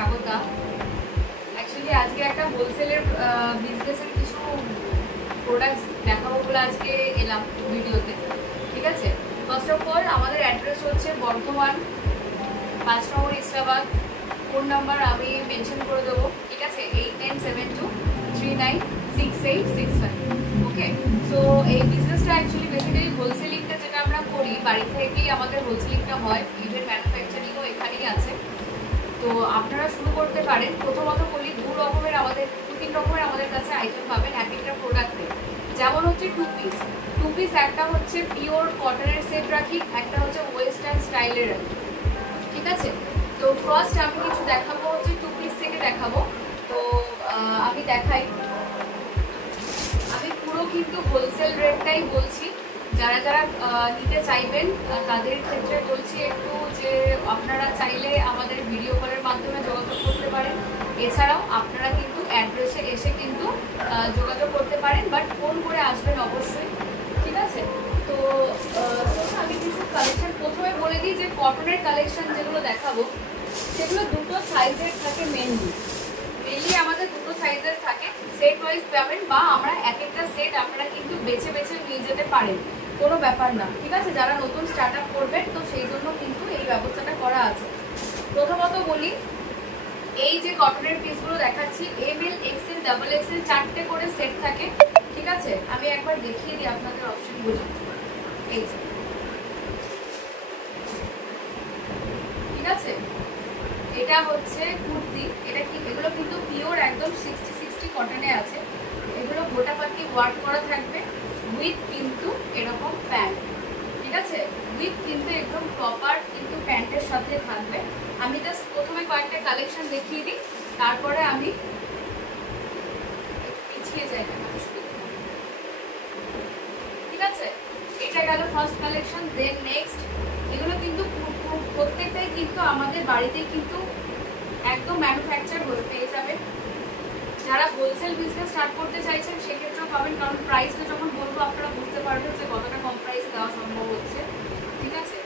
Swagata. Actually আজকে একটা হোলসেলের বিজনেসের কিছু প্রোডাক্টস দেখাবো বলে আজকে এলাম ভিডিওতে, ঠিক আছে। ফার্স্ট অফ অল আমাদের অ্যাড্রেস হচ্ছে বর্ধমান 5 নম্বর ইসলাবাদ। ফোন নাম্বার আমি মেনশন করে দেবো, ঠিক আছে, 8972396865। ওকে, সো এই বিজনেসটা অ্যাকচুয়ালি বেসিক্যালি হোলসেলিংটা যেটা আমরা করি বাড়ি থেকেই আমাদের হোলসেলিংটা হয়, ইভেন ম্যানুফ্যাকচারিংও এখানেই আছে। তো আপনারা শুরু করতে পারেন। প্রথমত বলি দু তিন রকমের আমাদের কাছে আইটেম পাবেন এক একটা প্রোডাক্টে। যেমন হচ্ছে টু পিস একটা হচ্ছে পিওর কটনের সেট রাখি, একটা হচ্ছে ওয়েস্টার্ন স্টাইলের রাখি, ঠিক আছে। তো ফার্স্ট আমি কিছু দেখাবো হচ্ছে টু পিস থেকে দেখাবো। তো আমি দেখাই, আমি পুরো কিন্তু হোলসেল রেটটাই বলছি। যারা যারা নিতে চাইবেন তাদের ক্ষেত্রে বলছি একটু যে আপনারা চাইলে আমাদের ভিডিও কলের মাধ্যমে যোগাযোগ করতে পারেন। এছাড়াও আপনারা কিন্তু অ্যাড্রেসে এসে কিন্তু যোগাযোগ করতে পারেন, বাট ফোন করে আসবেন অবশ্যই, ঠিক আছে। তো আমি কিছু কালেকশন প্রথমে বলে দিই যে কটনের কালেকশন যেগুলো দেখাবো সেগুলো দুটো সাইজের থাকে। মেনলি আমাদের দুটো সাইজের থাকে, সেট ওয়াইজ পাবেন, বা আমরা এক একটা সেট আপনারা কিন্তু বেছে বেছে নিয়ে যেতে পারেন, কোনো ব্যাপার না, ঠিক আছে। যারা নতুন স্টার্ট আপ করবেন তো সেই জন্য কিন্তু এই ব্যবস্থাটা করা আছে। প্রথমত বলি, এই যে কটনের পিসগুলো দেখাচ্ছি এমএল এক্সএল ডাবল এক্সএল চারটে করে সেট থাকে, ঠিক আছে। আমি একবার দেখিয়ে দিই আপনাদের অপশনগুলো। এই যে, ঠিক আছে, এটা হচ্ছে কুর্তি। এটা কি, এগুলো কিন্তু পিওর একদম 60-60 কটনে আছে। এগুলো গোটাপাতি ওয়ার্ক করা থাকবে, উইথ কিন্তু এরকম প্যান্ট, ঠিক আছে। উইথ কিন্তু একদম প্রপার কিন্তু প্যান্টের সাথে থাকবে। আমি জাস্ট প্রথমে কয়েকটা কালেকশন দেখিয়ে দিই, তারপরে আমি পিছিয়ে যাই না, ঠিক আছে। এটা গেল ফার্স্ট কালেকশন। দেন নেক্সট, এগুলো কিন্তু প্রত্যেকটাই কিন্তু আমাদের বাড়িতেই কিন্তু একদম ম্যানুফ্যাকচার হয়ে পেয়ে যাবেন। যারা হোলসেল বিজনেস স্টার্ট করতে চাইছেন সেক্ষেত্রেও পাবেন, কারণ প্রাইসটা যখন বলবো আপনারা বুঝতে পারবেন যে কতটা কম প্রাইসে দেওয়া সম্ভব হচ্ছে, ঠিক আছে।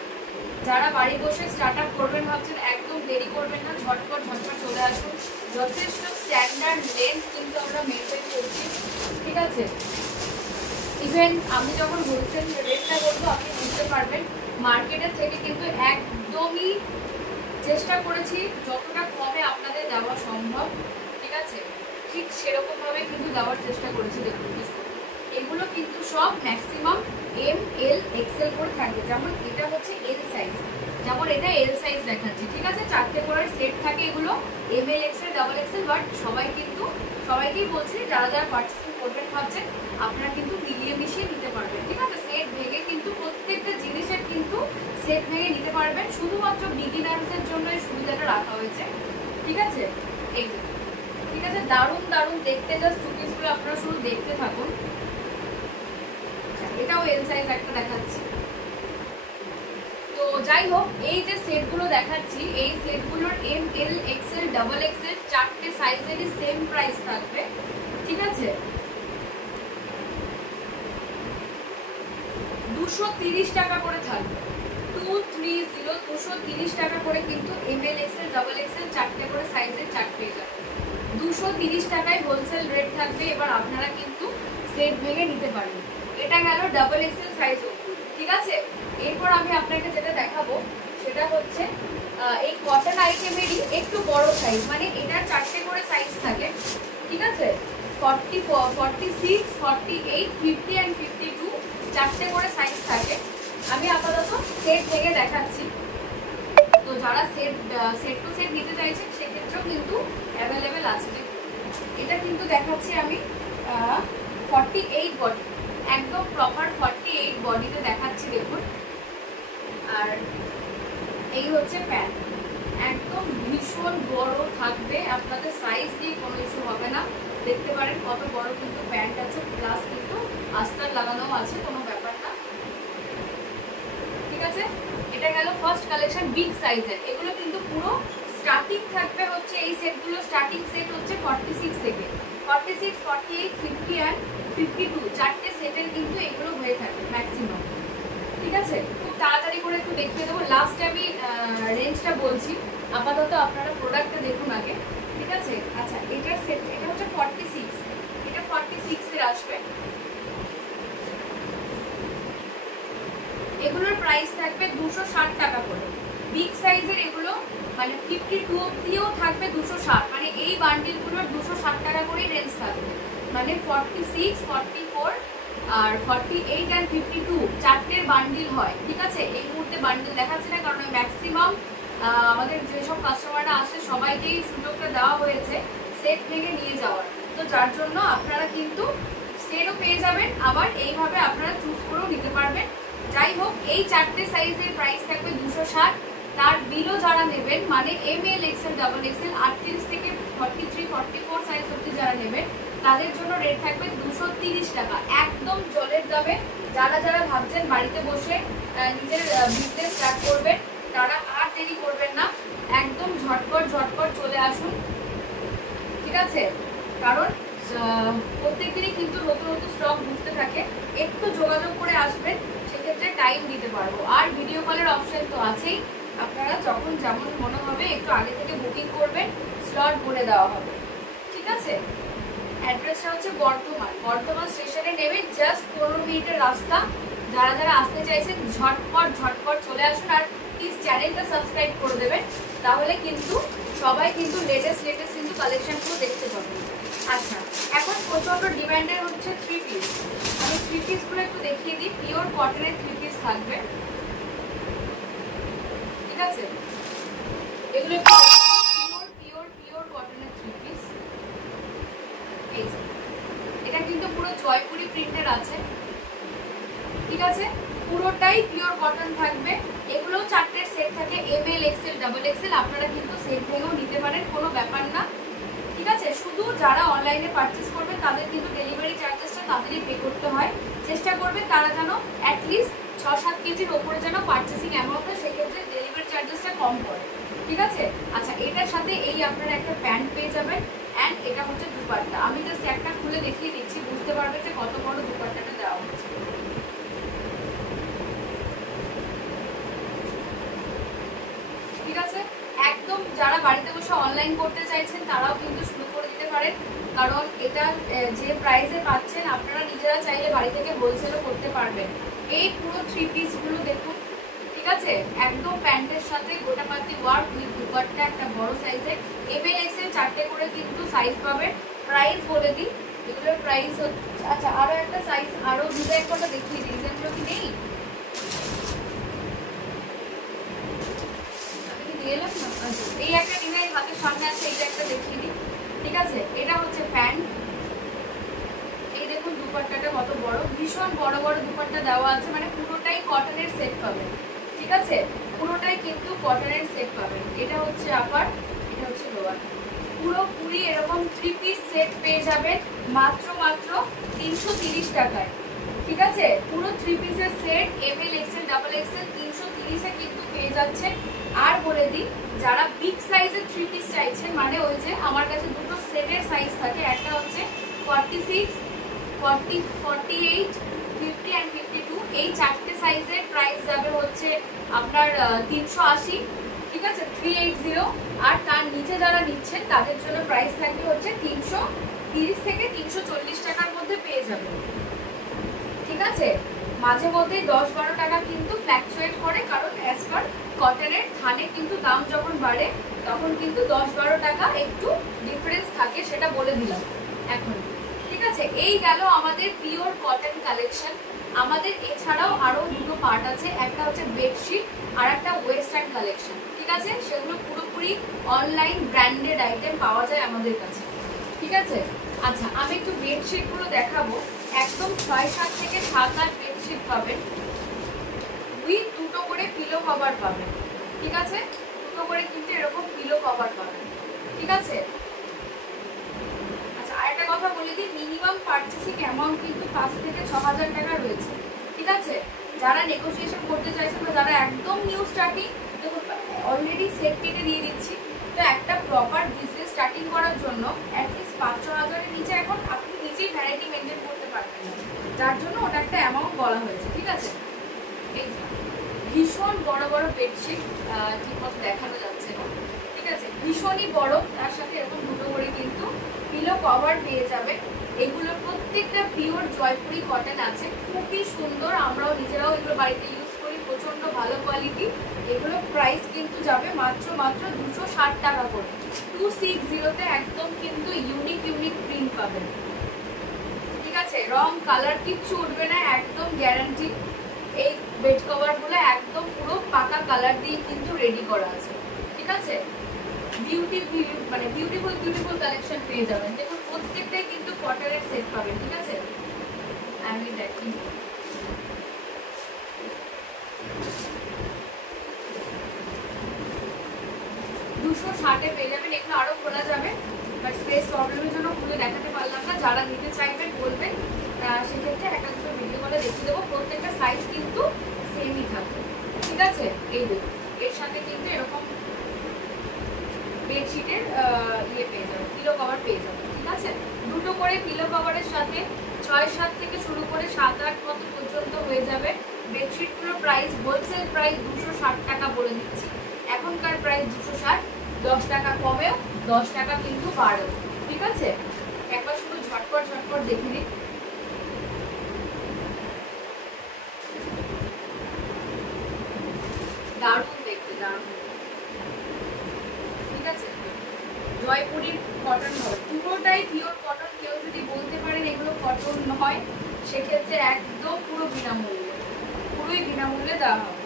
যারা বাড়ি বসে স্টার্ট আপ করবেন ভাবছেন, একদম দেরি করবেন না, ঝটপট চলে আসুন। যথেষ্ট স্ট্যান্ডার্ড লেন্থ কিন্তু আমরা মেনটেন করছি, ঠিক আছে। ইভেন আমি যখন হোলসেল রেটটা বলবো আপনি বুঝতে পারবেন মার্কেটের থেকে কিন্তু একদমই চেষ্টা করেছি যতটা কমে আপনাদের দেওয়া সম্ভব, ঠিক আছে, ঠিক সেরকমভাবে কিন্তু দেওয়ার চেষ্টা করেছি। দেখুন এগুলো কিন্তু সব ম্যাক্সিমাম ML XL করে থাকবে। যেমন এটা হচ্ছে এল সাইজ, যেমন এটা এল সাইজ দেখাচ্ছি, ঠিক আছে। চারটে করে সেট থাকে এগুলো ML XL double XL, but সবাইকেই বলছি যারা যারা পার্চেসিং করবেন ভাবছেন আপনারা কিন্তু মিলিয়ে মিশিয়ে নিতে পারবেন, ঠিক আছে। সেট ভেঙে কিন্তু প্রত্যেকটা জিনিসের কিন্তু সেট ভেঙে নিতে পারবেন, শুধুমাত্র বিগিনার্সের জন্য এই সুবিধাটা রাখা হয়েছে, ঠিক আছে। এই যে, ঠিক আছে, দারুণ দেখতে। জাস্ট টু পিসগুলো আপনারা শুধু দেখতে থাকুন। এটাও এল সাইজ একটা দেখাচ্ছি। তো যাই হোক, এই যে সেটগুলো দেখাচ্ছি এই সেটগুলোর ML XL ডাবল XL চারটে সাইজেরই সেম প্রাইস থাকবে, ঠিক আছে। 230 টাকা করে থাকবে, 230 টাকা করে কিন্তু ML XL ডাবল XL চারটে করে সাইজের চার্ট পেয়ে যাবে। 230 টাকায় হোলসেল রেট থাকবে। এবার আপনারা কিন্তু সেট ভেঙে নিতে পারেন। এটা গেল ডাবল XL সাইজ, ঠিক আছে। এরপর আমি আপনাকে যেটা দেখাবো সেটা হচ্ছে এই কটন আইটেমেরই একটু বড় সাইজ, মানে এটার চারটে করে সাইজ থাকে, ঠিক আছে। 40, 46, 48, 50 অ্যান্ড 52 চারটে করে সাইজ থাকে। আমি আপাতত সেট ভেঙে দেখাচ্ছি। তো যারা সেট টু সেট নিতে চাইছেন সেক্ষেত্রেও কিন্তু অ্যাভেলেবেল আছে। এটা কিন্তু দেখাচ্ছি আমি 48 বডি, একদম প্রপার 48 বডিতে দেখাচ্ছি, দেখুন। আর এই হচ্ছে প্যান্ট, একদম ভীষণ বড় থাকবে, আপনাদের সাইজ দিয়ে কোনো ইস্যু হবে না। দেখতে পারেন কত বড় কিন্তু প্যান্ট আছে, প্লাস কিন্তু আস্তার লাগানো আছে, কোনো ব্যাপার না, ঠিক আছে। এটা গেল ফার্স্ট কালেকশন বিগ সাইজের। এগুলো কিন্তু পুরো স্টার্টিং থাকবে হচ্ছে এই সেটগুলো, স্টার্টিং সেট হচ্ছে 46 থেকে 46, 48, 50 অ্যান্ড 52 চারটে সেটের কিন্তু এগুলো হয়ে থাকে ম্যাক্সিমাম, ঠিক আছে। খুব তাড়াতাড়ি করে একটু দেখিয়ে দেবো। লাস্টে আমি রেঞ্জটা বলছি, আপাতত আপনারা প্রোডাক্টটা দেখুন আগে। এগুলোর প্রাইস থাকবে 260 টাকা করে। বিগ সাইজের এগুলো মানে 52 অব্দিও থাকবে 260, মানে এই বান্ডিলগুলোর 260 টাকা করে রেঞ্জ থাকবে। মানে 46, 44 আর 48 আর 52 চারটের বান্ডিল হয়, ঠিক আছে। এই মুহূর্তে বান্ডিল দেখাচ্ছে না কারণ ম্যাক্সিমাম আমাদের যেসব কাস্টমাররা আসে সবাইকেই সুযোগটা দেওয়া হয়েছে সেট থেকে নিয়ে যাওয়ার, তো যার জন্য আপনারা কিন্তু সেটও পেয়ে যাবেন, আবার এইভাবে আপনারা চুজ করেও নিতে পারবেন। যাই হোক, এই চারটে সাইজের প্রাইস থাকবে 260। তার বিলও যারা নেবেন মানে ML, XL, XXL 38 থেকে 43, 44 সাইজ অবধি যারা নেবেন তাদের জন্য রেট থাকবে 230 টাকা, একদম জলের দামে। যারা যারা ভাবছেন বাড়িতে বসে নিজের বিজনেস স্টার্ট করবেন তারা আর দেরি করবেন না, একদম ঝটপট চলে আসুন, ঠিক আছে। কারণ প্রত্যেকদিনই কিন্তু নতুন নতুন স্টক ঢুকতে থাকে, একটু যোগাযোগ করে আসবেন, সেক্ষেত্রে টাইম দিতে পারবো। আর ভিডিও কলের অপশন তো আছেই, আপনারা যখন যেমন মনে হবে একটু আগে থেকে বুকিং করবেন, স্লট বলে দেওয়া হবে, ঠিক আছে। অ্যাড্রেসটা হচ্ছে বর্ধমান স্টেশনে নেমে জাস্ট 15 মিনিটের রাস্তা। যারা যারা আসতে চাইছেন ঝটপট চলে আসুন, আর প্লিজ চ্যানেলটা সাবস্ক্রাইব করে দেবেন, তাহলে কিন্তু সবাই কিন্তু লেটেস্ট কিন্তু কালেকশনগুলো দেখতে পাবেন। আচ্ছা, এখন প্রচন্ড ডিমান্ডের হচ্ছে 3 পিস। আমি 3 পিসগুলো একটু দেখিয়ে দিই। পিওর কটনের 3 পিস থাকবে, ঠিক আছে। এগুলো পিওর কটনের 3 পিস। এটা কিন্তু পুরো জয়পুরি প্রিন্টের আছে, ঠিক আছে। পুরোটাই পিওর কটন থাকবে। এগুলো চারটের সেট থাকে, ML, XL, XXL। আপনারা কিন্তু সেট থেকেও নিতে পারেন, কোনো ব্যাপার না, ঠিক আছে। শুধু যারা অনলাইনে পারচেস করবে তাদের কিন্তু ডেলিভারি চার্জেসটা তাদেরই পে করতে হয়। চেষ্টা করবে তারা যেন অ্যাটলিস্ট 6-7 কেজির ওপরে যেন পারচেসিং অ্যামাউন্ট হয়, সেক্ষেত্রে ডেলিভারি চার্জেসটা কম পড়ে, ঠিক আছে। আচ্ছা, এটার সাথে এই আপনারা একটা প্যান্ট পেয়ে যাবেন, অ্যান্ড এটা হচ্ছে দুপাট্টা। আমি জাস্ট একটা খুলে দেখিয়ে দিচ্ছি, বুঝতে পারবে যে কত বড় দুপাট্টাটা দেওয়া হচ্ছে, ঠিক আছে। একদম যারা বাড়িতে বসে অনলাইন করতে চাইছেন তারাও কিন্তু শুরু করে দিতে পারেন, কারণ এটা যে প্রাইসে পাচ্ছেন আপনারা নিজেরা চাইলে বাড়ি থেকে হোলসেলও করতে পারবেন। এই পুরো 3 পিসগুলো দেখুন, ঠিক আছে। একদম প্যান্টের সাথে গোটাপাতি ওয়ার্ক উইথ দুপাট্টা, একটা বড় সাইজের। ML, XL চারটে করে কিন্তু সাইজ পাবেন। প্রাইস বলে দিই, এগুলোর প্রাইস হচ্ছে, আচ্ছা আরো একটা সাইজ, আরো ডিজাইন করে দেখিয়ে দিই। ডিজাইনগুলো কি নেই? এই একটা ডিজাইন হাতের সামনে আছে, এইটা একটা দেখিয়ে দিই, ঠিক আছে। এটা হচ্ছে প্যান্ট। এই দেখুন দুপাট্টাটা কত বড়, ভীষণ বড় দুপাট্টা দেওয়া আছে, মানে পুরোটাই কটনের সেট পাবেন, ঠিক আছে। পুরোটাই কিন্তু কটনের সেট পাবেন। এটা হচ্ছে আপার, এটা হচ্ছে লোয়ার, পুরোপুরি এরকম 3 পিস সেট পেয়ে যাবেন মাত্র 330 টাকায়, ঠিক আছে। পুরো 3 পিসের সেট ML, XL, XXL 330-এ কিন্তু পেয়ে যাচ্ছে। আর বলে দিই, যারা বিগ সাইজের 3 পিস চাইছেন, মানে ওই যে আমার কাছে দুটো সেটের সাইজ থাকে, একটা হচ্ছে 46, 40, 48, 50 and 52, এই চারটে সাইজের প্রাইস যাবে হচ্ছে আপনার 380, ঠিক আছে, 380। আর তার নিচে যারা নিচ্ছেন তাদের জন্য প্রাইস থাকবে হচ্ছে 330 থেকে 340 টাকার মধ্যে পেয়ে যাবে, ঠিক আছে। মাঝে মধ্যে 10-12 টাকা কিন্তু ফ্ল্যাকচুয়েট করে, কারণ অ্যাজ পার কটনের থানে কিন্তু দাম যখন বাড়ে তখন কিন্তু 10-12 টাকা একটু ডিফারেন্স থাকে, সেটা বলে দিলাম এখন, ঠিক আছে। এই গেল আমাদের পিওর কটন কালেকশন। আমাদের এছাড়াও আরো দুটো পার্ট আছে, একটা হচ্ছে বেডশিট আর একটা ওয়েস্টার্ন কালেকশন, ঠিক আছে। সেগুলো পুরোপুরি অনলাইন ব্র্যান্ডেড আইটেম পাওয়া যায় আমাদের কাছে, ঠিক আছে। আচ্ছা, আমি একটু বেডশিটগুলো দেখাবো। একদম 6-7 থেকে 7-8 বেডশিট পাবেন, উইথ দুটো করে পিলো কভার পাবেন, ঠিক আছে। দুটো করে কিন্তু এরকম পিলো কভার পাবেন, ঠিক আছে। আচ্ছা, আরেকটা কথা বলে দিই, মিনিমাম পারচেসিং অ্যামাউন্ট কিন্তু 5 থেকে 6,000 টাকা রয়েছে, ঠিক আছে। যারা নেগোসিয়েশন করতে চাইছেন বা যারা একদম নিউ স্টার্টিং, দেখুন অলরেডি সেট কেটে দিয়ে দিচ্ছি, তো একটা প্রপার বিজনেস স্টার্টিং করার জন্য অ্যাটলিস্ট 5-6 হাজারের নিচে এখন আপনি নিজেই ভ্যারাইটি মেনটেন করতে পারবেন না, যার জন্য ওটা একটা অ্যামাউন্ট বলা হয়েছে, ঠিক আছে। এই ভীষণ বড় বেডশিট, ঠিক মতো দেখানো যাচ্ছে না, ঠিক আছে, ভীষণই বড়, তার সাথে এরকম দুটো করে কিন্তু পিলো কভার পেয়ে যাবে। এগুলো প্রত্যেকটা পিওর জয়পুরি কটন আছে, খুবই সুন্দর। আমরাও নিজেরাও এগুলো বাড়িতে ইউজ করি, ভালো কোয়ালিটি। এগুলো প্রাইস কিন্তু যাবে মাত্র 260 টাকা করে। 260-তে একদম কিন্তু ইউনিক প্রিন্ট পাবেন, ঠিক আছে? রং কালার কিচ্ছু উঠবে না, একদম গ্যারান্টি। এই বেড কভারগুলো একদম পুরো পাকা কালার দিয়ে কিন্তু রেডি করা আছে, ঠিক আছে? বিউটিফুল কালেকশন পেয়ে যাবেন। দেখুন প্রত্যেকটাই কিন্তু কটনের সেট পাবেন, ঠিক আছে? আমি দেখি 260-এ পেয়ে যাবেন। এগুলো আরো খোলা যাবে, বাট স্পেস প্রবলেমের জন্য খুলে দেখাতে পারলাম না। যারা নিতে চাইবেন বলবেন, সেক্ষেত্রে একটা দুটো ভিডিও কলে দেখিয়ে দেবো। প্রত্যেকটা সাইজ কিন্তু সেমই থাকবে, ঠিক আছে? এই দেখুন এর সাথে কিন্তু এরকম বেডশিটের ইয়ে পেয়ে যাবেন, পিলো কভার পেয়ে যাবেন, ঠিক আছে? দুটো করে পিলো কভারের সাথে 6-7 থেকে শুরু করে 7-8 মতো পর্যন্ত হয়ে যাবে। বেডশিটগুলোর প্রাইস হোলসেল প্রাইস 260 টাকা বলে দিচ্ছি। এখনকার প্রাইস 260, 10 টাকা কমেও 10 টাকা কিন্তু বাড়েও, ঠিক আছে? একবার শুধু ঝটপট দেখে নিন। দারুণ দেখতে, দারুণ, ঠিক আছে? জয়পুরীর কটন হবে, পুরোটাই পিওর কটন। কেউ যদি বলতে পারেন এগুলো কটন নয়, সেক্ষেত্রে একদম পুরোই বিনামূল্যে দেওয়া হবে,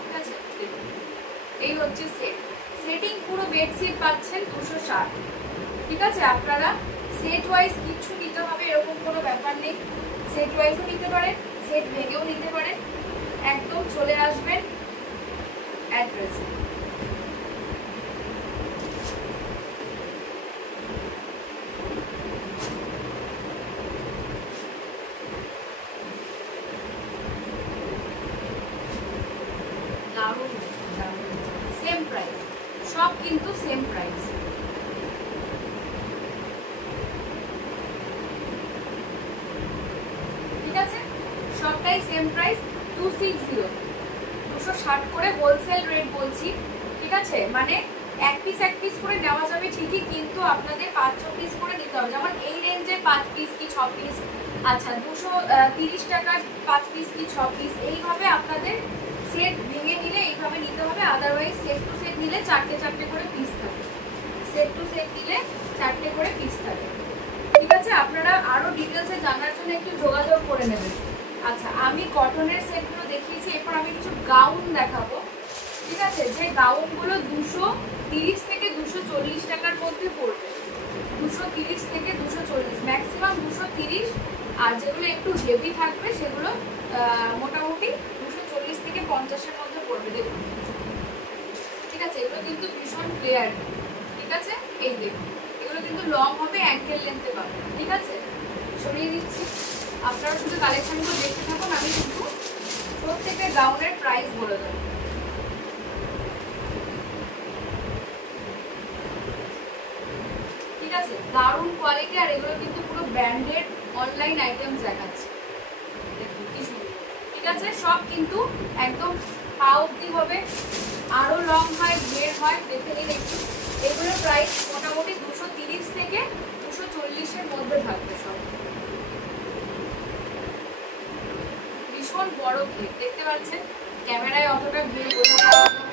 ঠিক আছে? এই হচ্ছে সেটিং পুরো বেডশিট পাচ্ছেন 260, ঠিক আছে? আপনারা সেট ওয়াইজ কিছু নিতে হবে এরকম কোনো ব্যাপার নেই। সেট ওয়াইজও নিতে পারেন, সেট ভেঙেও নিতে পারেন। একদম চলে আসবেন অ্যাড্রেসে। সেম প্রাইস, সব কিন্তু সেম প্রাইস, ঠিক আছে? সবটাই সেম প্রাইস 260, 260 করে হোলসেল রেট বলছি, ঠিক আছে? মানে এক পিস করে নেওয়া যাবে ঠিকই, কিন্তু আপনাদের 5-6 পিস করে নিতে হবে। যেমন এই রেঞ্জে 5 পিস কি 6 পিস, আচ্ছা 230 টাকার 5 পিস কি 6 পিস, এইভাবে আপনাদের সেট ভেঙে নিলে এইভাবে নিতে হবে। আদারওয়াইজ সেট টু সেট নিলে 4টে করে পিস থাকে, সেট টু সেট নিলে 4টে করে পিস থাকে, ঠিক আছে? আপনারা আরো ডিটেলসে জানার জন্য একটু যোগাযোগ করে নেবেন। আচ্ছা, আমি কটনের সেটগুলো দেখিয়েছি, এরপর আমি কিছু গাউন দেখাবো, ঠিক আছে? যে গাউনগুলো 230 থেকে 240 টাকার মধ্যে পড়বে। 230 থেকে 240, ম্যাক্সিমাম 230, আর যেগুলো একটু হেভি থাকবে সেগুলো মোটামুটি 240 থেকে 50-এর মধ্যে পড়বে। দেখুন, ঠিক আছে? এগুলো কিন্তু ভীষণ ফ্লেয়ার, ঠিক আছে? এই দেখুন, এগুলো কিন্তু লং হবে, অ্যাঙ্কেল লেন্থে পাবেন, ঠিক আছে? সরিয়ে দিচ্ছি, আপনারা শুধু কালেকশনগুলো দেখতে থাকুন, আমি কিন্তু প্রত্যেকটা গাউনের প্রাইস বলে দেবো। ঠিক আছে, দারুণ কোয়ালিটি, আর এগুলো কিন্তু পুরো ব্র্যান্ডেড অনলাইন আইটেমস দেখাচ্ছে, ঠিক আছে? সব কিন্তু একদম পা অবধি হবে, আরো লং হয়, ঘের হয়, দেখে নিন একটু। এগুলোর প্রাইস মোটামুটি 230 থেকে 240-এর মধ্যে থাকবে সব। ভীষণ বড় ঘের, দেখতে পাচ্ছেন? ক্যামেরায় অতটা ঘের বোঝা যায় না।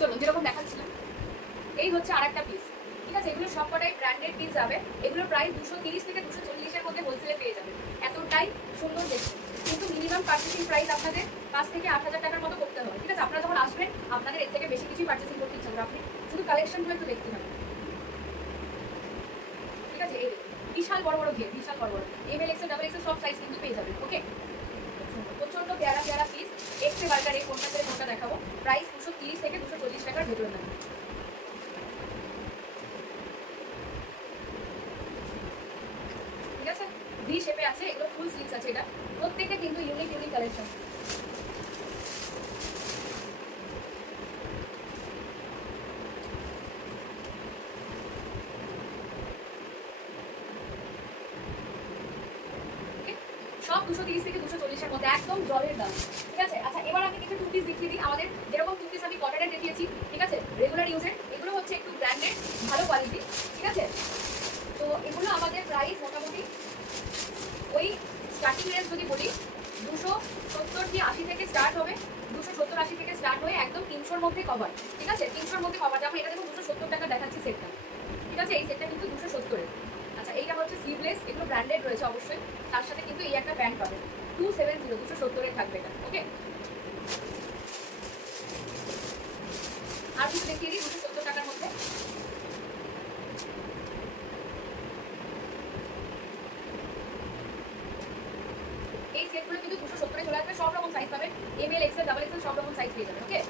চলুন, যেরকম দেখাচ্ছিলাম, এই হচ্ছে আরেকটা পিস, ঠিক আছে? এগুলো সবকটাই ব্র্যান্ডেড পিস যাবে। এগুলো প্রায় 230 থেকে 240-এর মধ্যে হোলসেলে পেয়ে যাবেন। এতটাই সুন্দর দেখতে, কিন্তু মিনিমাম পার্চেসিং প্রাইস আপনাদের 5 থেকে 8,000 টাকার মতো করতে হবে, ঠিক আছে? আপনারা যখন আসবেন আপনাদের এর থেকে বেশি কিছুই পার্চেসিং করতে ইচ্ছা হবে, আপনি শুধু কালেকশনগুলো একটু দেখতে হবে, ঠিক আছে? এই বিশাল বড় ঘের, বিশাল বড় ML XL ডাবল XL সব সাইজ কিন্তু পেয়ে যাবেন, ওকে? প্রচন্ড প্যারা পিস, এক্সে বার্গার, এই কোনটা থেকে কোনটা দেখাবো। প্রাইস 230 থেকে 240 টাকার ভেতরে থাকবে, ঠিক আছে? ভি শেপে আছে, এগুলো ফুল স্লিভস আছে, এটা প্রত্যেকটা কিন্তু ইউনিক কালেকশন। সব 230 থেকে 240-এর মধ্যে, একদম জলের দাম। ঠিক আছে, আচ্ছা এবার আমি কিছু টু পিস দেখিয়ে দিই। আমাদের যেরকম টু পিস আমি কটনের দেখিয়েছি, ঠিক আছে, রেগুলার ইউজের, এগুলো হচ্ছে একটু ব্র্যান্ডেড, ভালো কোয়ালিটি। ঠিক আছে, তো এগুলো আমাদের প্রাইস মোটামুটি ওই স্টার্টিং রেঞ্জ যদি বলি 270 কি 80 থেকে স্টার্ট হবে, 270-80 থেকে স্টার্ট হয়ে একদম 300-র মধ্যে কভার। ঠিক আছে, 300-র মধ্যে কভার। যেমন এটা দেখুন 270 টাকা দেখাচ্ছি সেটটা। ঠিক আছে, এই সেটটা কিন্তু 270-এর। আচ্ছা এইটা হচ্ছে স্লিভলেস, এগুলো ব্র্যান্ডেড রয়েছে অবশ্যই। তার সাথে কিন্তু এই একটা প্যান্ট পাবে 270, 270-এর থাকবে এটা। ওকে, আর কিছু দেখিয়ে দিই 270 টাকার মধ্যে। এই সেটগুলো কিন্তু 270-এ চলে আসবে, সব রকম সাইজ পাবেন, এমএল, এক্সেল, ডাবল এক্সেল সব রকম সাইজ পেয়ে যাবেন। ওকে,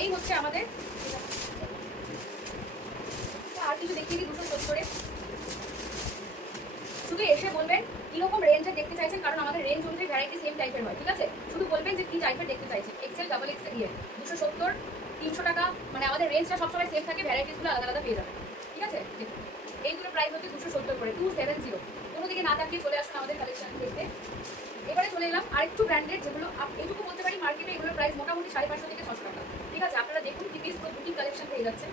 এই হচ্ছে আমাদের। আর কিছু দেখিয়ে দিই 270-এ। শুধু এসে বলবেন কিরকম রেঞ্জে দেখতে চাইছেন, কারণ আমাদের রেঞ্জ অনুযায়ী ভ্যারাইটি সেম টাইপের হয়। ঠিক আছে, শুধু বলবেন যে কি টাইপের দেখতে চাইছেন, এক্সেল, ডাবল এক্সেল, 270, 300 টাকা, মানে আমাদের রেঞ্জটা সবসময় সেম থাকে, ভ্যারাইটিসগুলো আলাদা আলাদা পেয়ে যাবেন। ঠিক আছে, এইগুলো প্রাইস হচ্ছে 270 করে, 270। কোনো দিকে না তাকিয়ে চলে আসুন আমাদের কালেকশন দেখতে। এবারে চলে এলাম আরেকটু ব্র্যান্ডেড, যেগুলো এইটুকু বলতে পারি মার্কেটে এগুলোর প্রাইস মোটামুটি 550 থেকে 600 টাকা। ঠিক আছে, আপনারা দেখুন কি পিস বুটিক কালেকশন পেয়ে যাচ্ছে।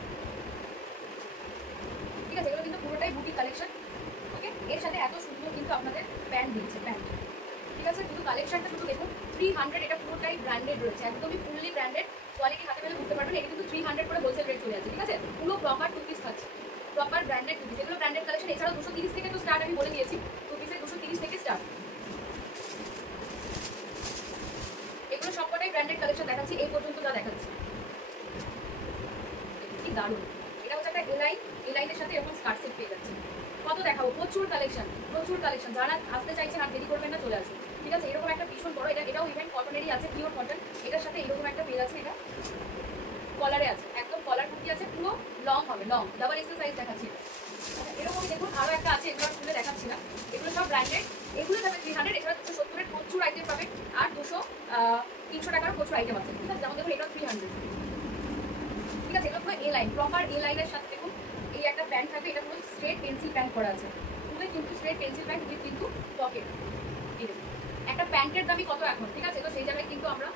ঠিক আছে, এগুলো কিন্তু পুরোটাই বুটিক কালেকশন। ওকে, এর সাথে এত সুন্দর কিন্তু আপনাদের প্যান্ট দিচ্ছে, প্যান্ট। ঠিক আছে, শুধু কালেকশনটা শুধু দেখুন 300, এটা পুরোটাই ব্র্যান্ডেড রয়েছে, একদমই ফুললি ব্র্যান্ডেড। কোয়ালিটি হাতে পেলে বুঝতে পারবেন, এটা কিন্তু 300 করে হোলসেল রেট চলে আছে। ঠিক আছে, পুরো প্রপার টু পিস থাকছে, প্রপার ব্র্যান্ডেড টু পিস। এগুলো ব্র্যান্ডেড কালেকশন। এছাড়াও 230 থেকে তো স্টার্ট, আমি বলে দিয়েছি টু পিসের 230 থেকে স্টার্ট। এগুলো সবকটাই ব্র্যান্ডেড কালেকশন দেখাচ্ছি, এই পর্যন্ত যা দেখাচ্ছি। কি দারুণ, এটা হচ্ছে একটা এলাইনের সাথে এরকম স্কার্ট সেট পেয়ে যাচ্ছে। কত দেখাবো, প্রচুর কালেকশন, প্রচুর কালেকশন। যারা আসতে চাইছেন আর দেরি করবেন না, চলে আসুন। ঠিক আছে, এরকম একটা ভীষণ বড়, এটাও ইভেন কটনেরই আছে, পিওর কটন। এটার সাথে এরকম একটা পেয়ে যাচ্ছে, এটা কলারে আছে, একদম কলার কুর্তি আছে, পুরো লং হবে, লং, ডাবল এক্সেল সাইজ দেখাচ্ছি। এরকমই দেখুন আরও একটা আছে, এগুলো খুলে দেখাচ্ছি না, এগুলো সব ব্র্যান্ডেড। এগুলো যাবে 300, এছাড়া 270-এর প্রচুর আইটেম পাবেন, আর 300 টাকারও প্রচুর আইটেম আছে। ঠিক আছে, যেমন দেখুন এটা 300। ঠিক আছে, এগুলো পুরো এ লাইন, প্রপার এ লাইনের সাথে দেখুন এই একটা প্যান্ট থাকবে, এটা পুরো স্ট্রেট পেন্সিল প্যান্ট করা আছে, পুরো কিন্তু স্ট্রেট পেন্সিল প্যান্ট কিন্তু পকেট। একটা প্যান্টের দামই কত এখন। ঠিক আছে, তো সেই জায়গায় কিন্তু আমরা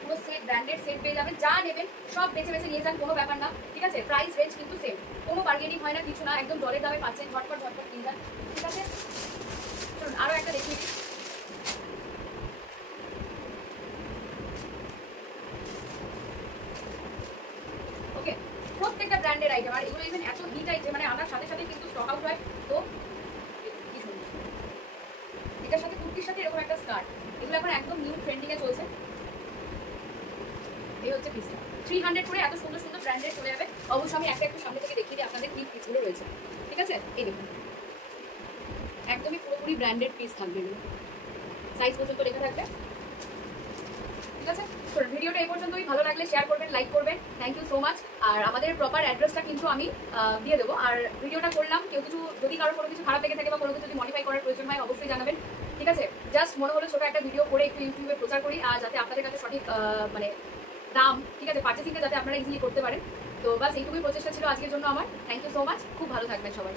পুরো সেট, ব্র্যান্ডেড সেট পেয়ে যাবেন। যা নেবেন সব বেছে বেছে নিয়ে যান, কোনো ব্যাপার না। ঠিক আছে, প্রাইস রেঞ্জ কিন্তু সেম, কোনো বার্গেনিং হয় না, কিছু না, একদম জলের দামে পাচ্ছেন, ঝটপট ঝটপট নিয়ে যান। ঠিক আছে, চলুন আরও একটা দেখিয়ে দিই। ওকে, প্রত্যেকটা ব্র্যান্ডের আইটেম, আর এগুলো ইভেন এত হিট আইটেম, মানে আনার সাথে সাথে কিন্তু স্টক আউট হয়। তো কি সুন্দর, এটার সাথে কুর্তির সাথে এরকম একটা স্কার্ট, এগুলো এখন একদম নিউ ট্রেন্ডিংয়ে চলছে। এই হচ্ছে পিসটা 300 করে, এত সুন্দর সুন্দর ব্র্যান্ডেড চলে যাবে। অবশ্যই আমি একটা একটু সামনে থেকে দেখিয়ে দিই আপনাদের কি পিসগুলো রয়েছে। ঠিক আছে, এই দেখুন একদমই পুরোপুরি ব্র্যান্ডেড পিস থাকবে, এগুলো সাইজ পর্যন্ত লেখা থাকবে। ঠিক আছে, তো ভিডিওটা এই পর্যন্তই। ভালো লাগলে শেয়ার করবেন, লাইক করবেন। Thank you so much. আর আমাদের প্রপার অ্যাড্রেসটা কিন্তু আমি দিয়ে দেবো। আর ভিডিওটা করলাম, কেউ কিছু যদি কারো কোনো কিছু খারাপ লেগে থাকে বা কোনো কিছু যদি মডিফাই করার প্রয়োজন হয় অবশ্যই জানাবেন। ঠিক আছে, জাস্ট মনে হলো ছোটো একটা ভিডিও করে একটু ইউটিউবে প্রচার করি, আর যাতে আপনাদের কাছে সঠিক মানে দাম, ঠিক আছে, পার্চেসিংটা যাতে আপনারা ইজিলি করতে পারেন। তো বাস এইটুকুই প্রচেষ্টা ছিল আজকের জন্য আমার। থ্যাংক ইউ সো মাচ, খুব ভালো থাকবেন সবাই।